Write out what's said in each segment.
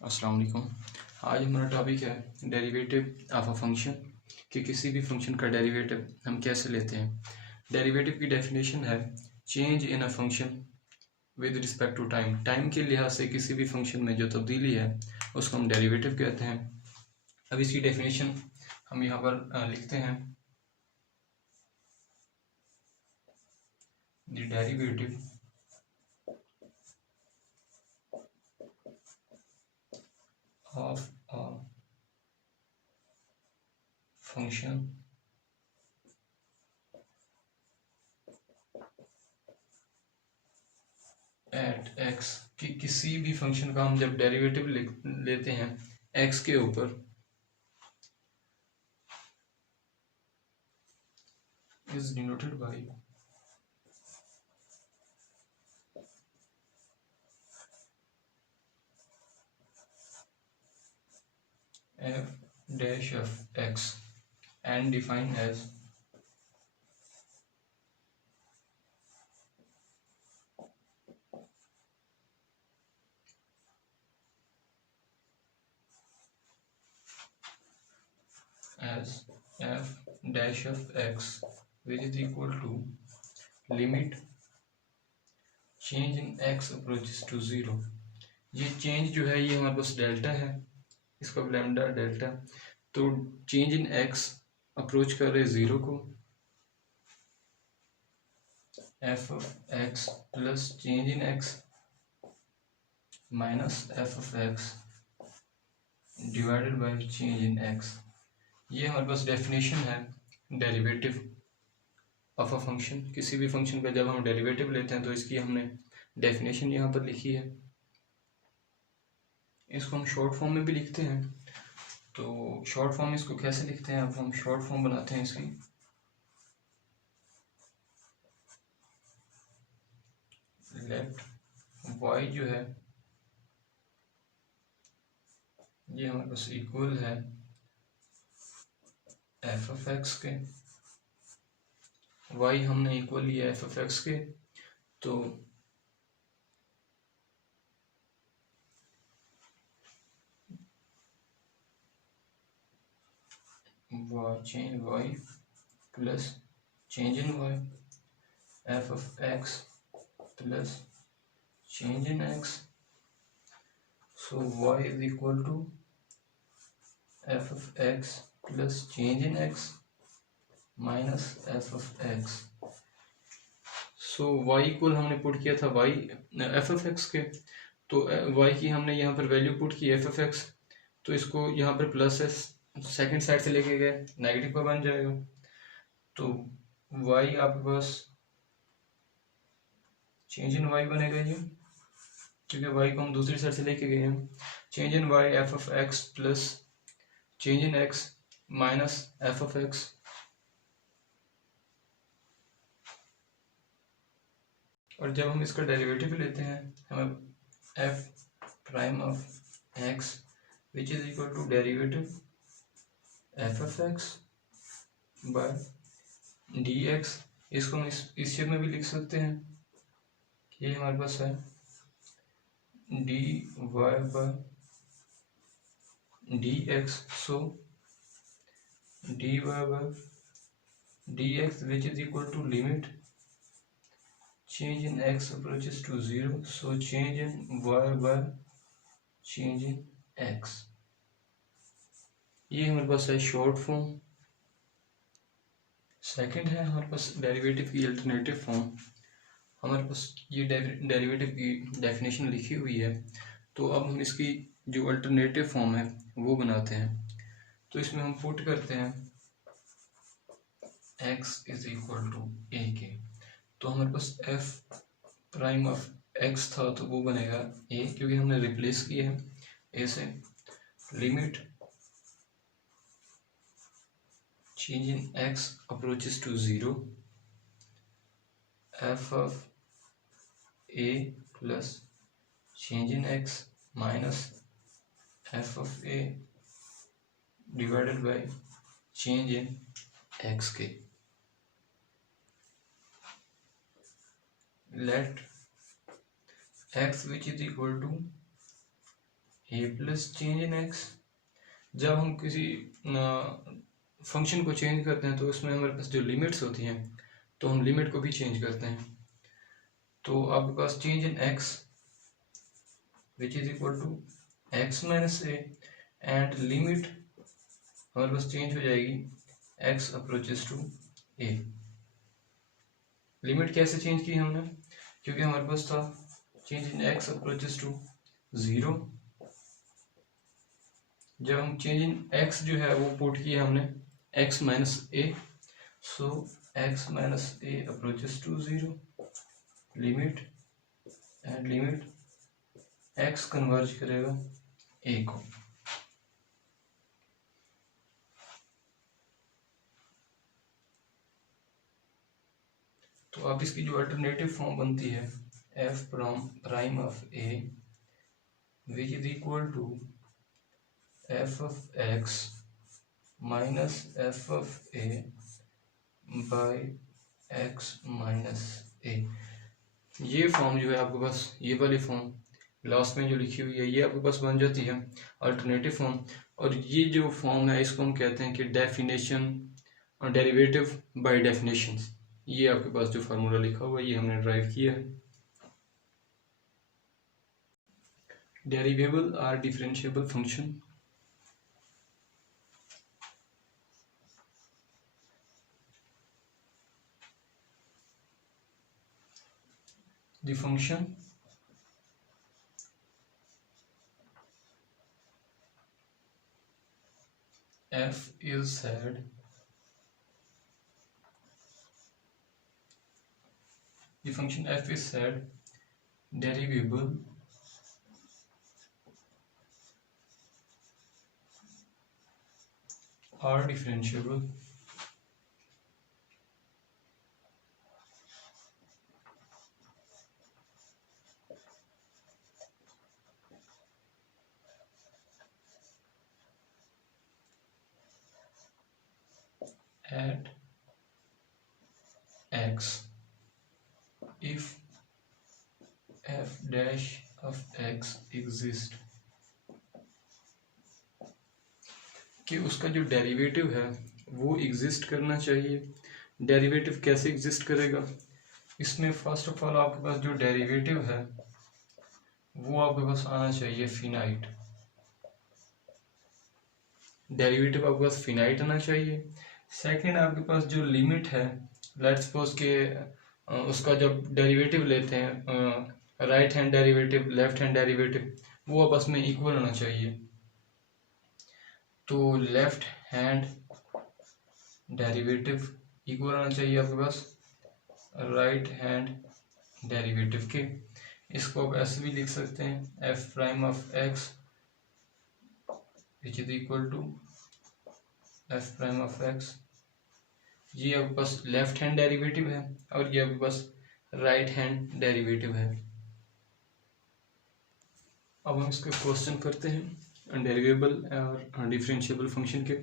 अस्सलाम वालेकुम। आज हमारा टॉपिक है डेरिवेटिव ऑफ अ फंक्शन कि किसी भी फंक्शन का डेरिवेटिव हम कैसे लेते हैं। डेरिवेटिव की डेफिनेशन है change in a function with respect to time. Time के लिहाज से किसी भी फंक्शन में जो तब्दीली है उसको हम डेरिवेटिव कहते हैं। अब इसकी डेफिनेशन हम यहाँ पर लिखते हैं। The derivative of a function at x कि किसी भी फंक्शन का हम जब डेरिवेटिव लेते हैं एक्स के ऊपर is denoted by f dash of x and defined as f dash of x which is equal to limit change in x approaches to zero। ये चेंज जो है ये हमारे पास डेल्टा है, इसका लैम्डा डेल्टा। तो चेंज इन एक्स अप्रोच कर रहे जीरो को, F of x plus change in x minus f of x divided by change in x. ये हमारे पास डेफिनेशन है डेरिवेटिव ऑफ अ फंक्शन। किसी भी फंक्शन का जब हम डेरिवेटिव लेते हैं तो इसकी हमने डेफिनेशन यहाँ पर लिखी है। इसको हम शॉर्ट फॉर्म में भी लिखते हैं। तो शॉर्ट फॉर्म इसको कैसे लिखते हैं, अब हम शॉर्ट फॉर्म बनाते हैं इसकी। लेट y जो है ये हमारे पास इक्वल है एफ ऑफ एक्स के। y हमने इक्वल लिया एफ ऑफ एक्स के, तो change y plus change in y f of x plus change in x, so y is equal to f of x plus change in x minus f of x। so y equal हमने put किया था y f of x के, तो y की हमने यहाँ पर value put की f of x, तो इसको यहाँ पर प्लस है, सेकंड साइड से लेके गए नेगेटिव का बन जाएगा। तो y आपके पास चेंज इन y बनेगा ये, क्योंकि y को हम दूसरी साइड से लेके गए हैं। Change in y f of x plus change in x minus f of x. और जब हम इसका डेरिवेटिव लेते हैं हमें f prime of x which is equal to derivative f of x by d x. इसको हम इस शेप में भी लिख सकते हैं। ये हमारे पास है d y by d x, so d y by d x which is equal to limit change in x approaches to 0, so change in y by change in x। ये हमारे पास है शॉर्ट फॉर्म। सेकंड है हमारे पास derivative की alternative form. हमारे पास ये derivative की डेफिनेशन लिखी हुई है, तो अब हम इसकी जो अल्टरनेटिव फॉर्म है वो बनाते हैं। तो इसमें हम पुट करते हैं x इज इक्वल टू ए के, तो हमारे पास f प्राइम ऑफ x था तो वो बनेगा a, क्योंकि हमने रिप्लेस किया है a से। Limit change in x approaches to 0 f of a plus change in x minus f of a divided by change in x के। let x which is equal to a plus change in x. जब हम किसी function को change करते हैं तो उसमें हमारे पास जो लिमिट्स होती हैं तो हम लिमिट को भी चेंज करते हैं। तो आपके पास change in x which is equal to x minus a and limit हमारे पास चेंज हो जाएगी x approaches to a. Limit कैसे चेंज की हमने, क्योंकि हमारे पास था change in x approaches to 0। जब हम चेंज इन एक्स जो है वो पुट किया हमने x minus a, so x minus a approaches to 0 limit and limit x converge करेगा ए को। तो अब इसकी जो अल्टरनेटिव फॉर्म बनती है f prime of a which is equal to f of x minus f of a by x minus a. ये form जो है आपके पास, ये वाली फॉर्म लास्ट में जो लिखी हुई है ये आपके पास बन जाती है अल्टरनेटिव फॉर्म। और ये जो फॉर्म है इसको हम कहते हैं कि डेफिनेशन और डेरिवेटिव बाय डेफिनेशन। ये आपके पास जो फार्मूला लिखा हुआ है ये हमने ड्राइव किया है। Derivable or differentiable function. The function f is said derivable are differentiable at x if f dash of x exist। कि उसका जो डेरिवेटिव है वो एग्जिस्ट करना चाहिए। डेरिवेटिव कैसे एग्जिस्ट करेगा, इसमें फर्स्ट ऑफ ऑल आपके पास जो डेरिवेटिव है वो आपके पास आना चाहिए फिनाइट। डेरिवेटिव आपके पास फिनाइट आना चाहिए। सेकंड आपके पास जो लिमिट है, लेट्स सपोज के उसका जब डेरिवेटिव लेते हैं right hand derivative left hand derivative वो आपस में इक्वल होना चाहिए। तो लेफ्ट हैंड डेरिवेटिव इक्वल होना चाहिए आपके पास राइट हैंड डेरिवेटिव के। इसको आप ऐसे भी लिख सकते हैं f prime of x which is equal to f prime of x. ये आपके पास लेफ्ट हैंड डेरिवेटिव है और ये आपके पास राइट हैंड डेरिवेटिव है। अब हम इसका क्वेश्चन करते हैं डेरिवेबल और डिफरेंशिएबल फंक्शन के।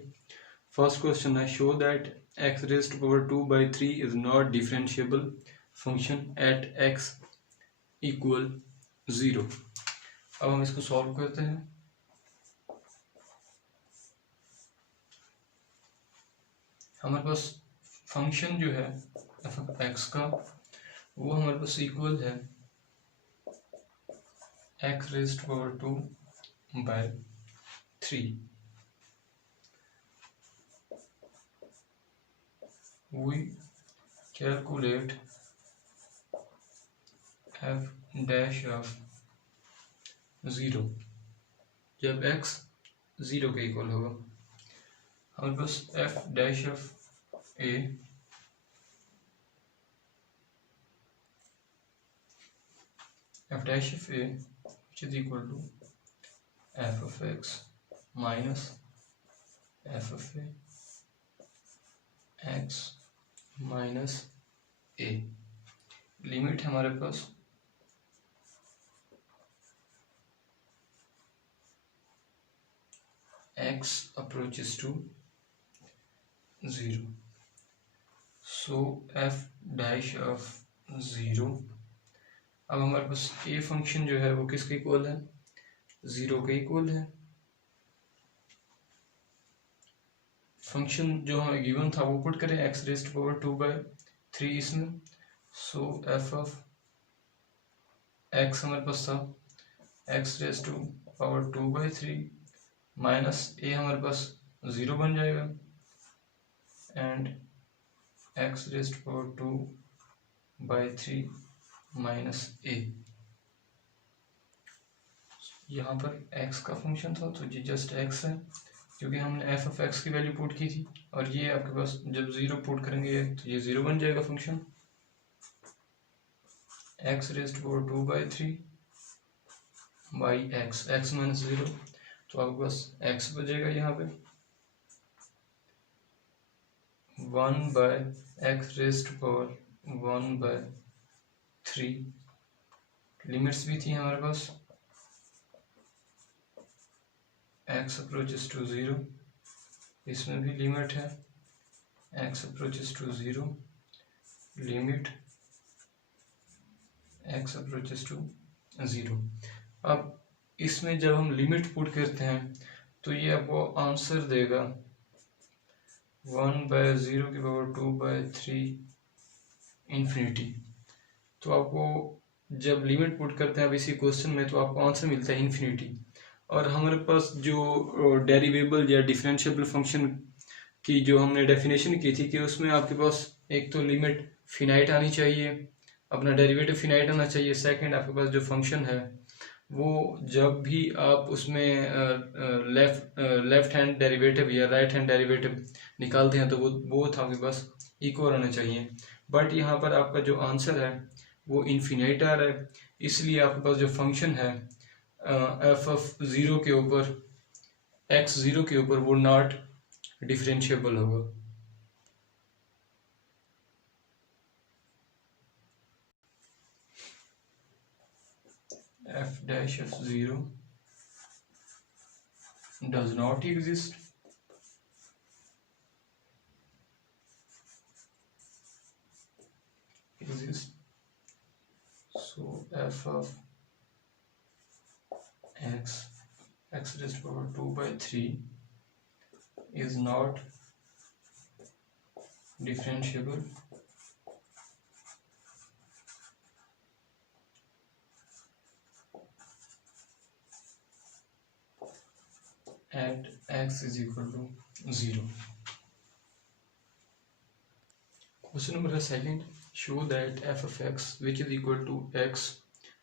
फर्स्ट क्वेश्चन है show that x raised to power 2/3 is not differentiable function at x equal 0। अब हम इसको सॉल्व करते हैं। हमारे पास फंक्शन जो है एफ ऑफ एक्स का वो हमारे पास इक्वल है x raised to power 2/3। we calculate f dash of 0 जब x 0 के इक्वल होगा। हमारे पास f dash of a which is equal to f of x minus f of a x minus a. Limit हमारे पास x approaches to 0, so f dash of 0। अब हमारे पास a function जो है वो किसके इक्वल है 0 के इक्वल है। फंक्शन जो हमें गिवन था वो पुट करें x रेज़ टू पावर 2/3 इसमें। सो एफ ऑफ x हमारे पास था x raise to power 2/3 minus a हमारे पास 0 बन जाएगा and x raise to power 2/3 minus a। यहाँ पर x का फंक्शन था तो ये जस्ट x है क्योंकि हमने एफ ऑफ एक्स की वैल्यू पुट की थी, और ये आपके पास जब 0 पुट करेंगे तो ये 0 बन जाएगा function. x raise to power 2/3 by x minus 0, तो आपके पास x बचेगा यहाँ पे 1/x rays to power 1/3। Limits भी थी हमारे पास x अप्रोचेस टू 0, इसमें भी लिमिट है x approaches to 0, limit x approaches to 0। अब इसमें जब हम लिमिट पुट करते हैं तो ये आपको आंसर देगा 1/0 की पावर 2/3 इन्फिनिटी। तो आपको जब लिमिट पुट करते हैं अब इसी क्वेश्चन में तो आपको आंसर मिलता है इन्फिनिटी। और हमारे पास जो डेरिवेबल या डिफरेंशिएबल फंक्शन की जो हमने डेफिनेशन की थी कि उसमें आपके पास एक तो लिमिट फिनाइट आनी चाहिए, अपना डेरिवेटिव फिनाइट आना चाहिए, सेकंड आपके पास जो फंक्शन है वो जब भी आप उसमें लेफ्ट हैंड डेरिवेटिव या राइट हैंड डेरिवेटिव निकालते हैं तो वो बोथ आपके पास इक्वल आना चाहिए। बट यहाँ पर आपका जो आंसर है वो इन्फिनाइट आ रहा है, इसलिए आपके पास जो फंक्शन है एफ ऑफ 0 के ऊपर x 0 के ऊपर वो नॉट डिफरेंशिएबल होगा। f dash of 0 does not exist so f of x raised to power 2/3 is not differentiable at x is equal to 0. Question number second, show that f of x which is equal to x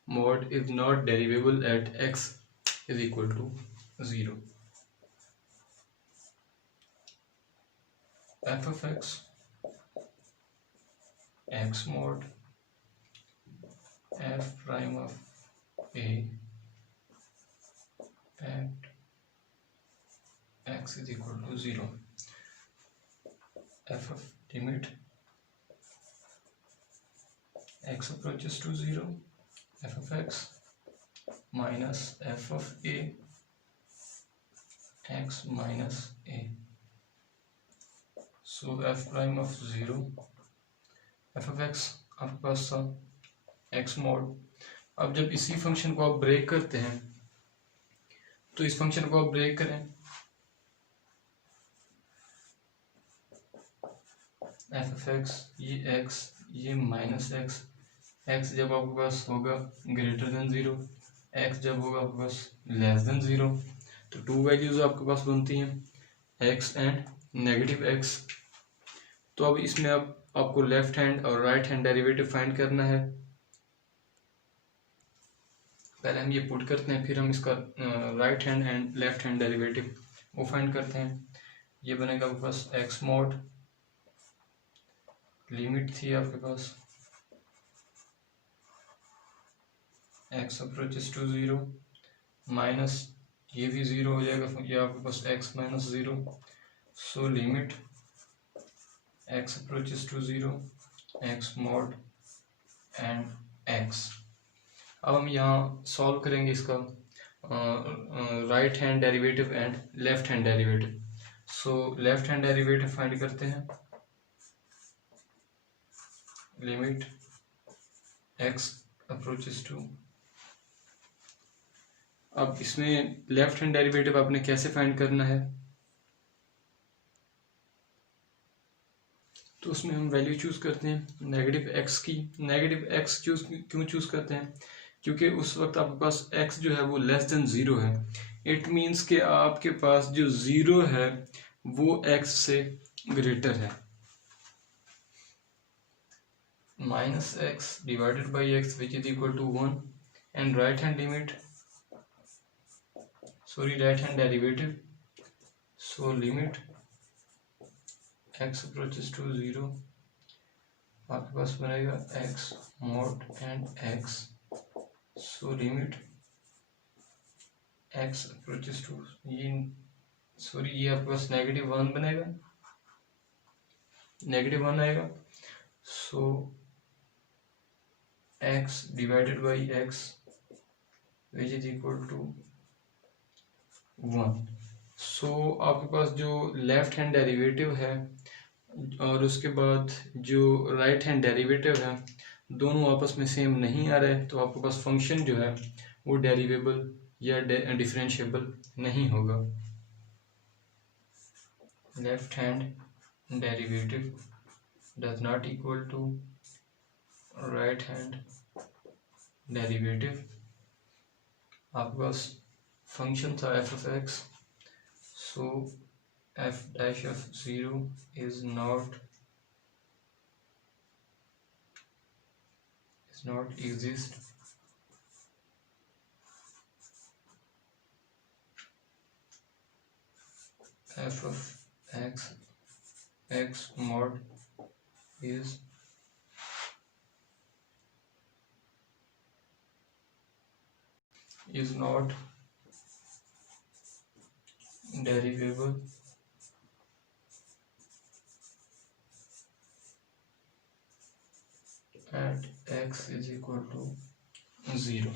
mod is not derivable at x is equal to 0. f of x mod f prime of a at x is equal to 0. f of limit x approaches to 0, f of x minus f of a x minus a. So f prime of 0, f of x आपके पास था x mod। अब जब इसी function को आप break करते हैं तो इस फंक्शन को आप ब्रेक करें, f of x ये x ये माइनस x, x जब आपके पास होगा ग्रेटर देन 0, x जब होगा आपके पास लेस देन 0, तो टू वैल्यूज आपके पास बनती हैं x एंड नेगेटिव x। तो अब इसमें आपको लेफ्ट हैंड और राइट हैंड डेरिवेटिव फाइंड करना है। पहले हम ये पुट करते हैं फिर हम इसका right hand and left hand derivative वो फाइंड करते हैं। ये बनेगा आपके पास x mod, लिमिट थी आपके पास x अप्रोचेस टू 0 माइनस ये भी 0 हो जाएगा, ये आपके पास x minus 0, so limit x approaches to 0 x mod and x। अब हम यहाँ सॉल्व करेंगे इसका right hand derivative and left hand derivative. So left hand derivative find करते हैं, लिमिट x अप्रोचेस टू, अब इसमें लेफ्ट हैंड डेरिवेटिव आपने कैसे फाइंड करना है, तो उसमें हम वैल्यू चूज करते हैं नेगेटिव एक्स की। नेगेटिव एक्स क्यों चूज करते हैं, क्योंकि उस वक्त आपके पास x जो है वो लेस देन 0 है। इट मीन्स कि आपके पास जो 0 है वो x से ग्रेटर है। Minus x divided by x which is equal to 1 and right hand limit, sorry right hand derivative, so limit x approaches to 0, आपके पास बनेगा x mod and x, so limit x approaches to, ये sorry ये आपके पास -1 बनेगा, -1 आएगा। So x divided by x which is equal to 1। सो आपके पास जो लेफ्ट हैंड डेरिवेटिव है और उसके बाद जो राइट हैंड डेरिवेटिव है दोनों आपस में सेम नहीं आ रहे, तो आपके पास फंक्शन जो है वो डेरिवेबल या डिफरेंशिएबल नहीं होगा। Left hand derivative does not equal to right hand derivative. आपके पास फंक्शन था f of x, so f dash of 0 is not exist, f of x mod is not derivable at x is equal to 0।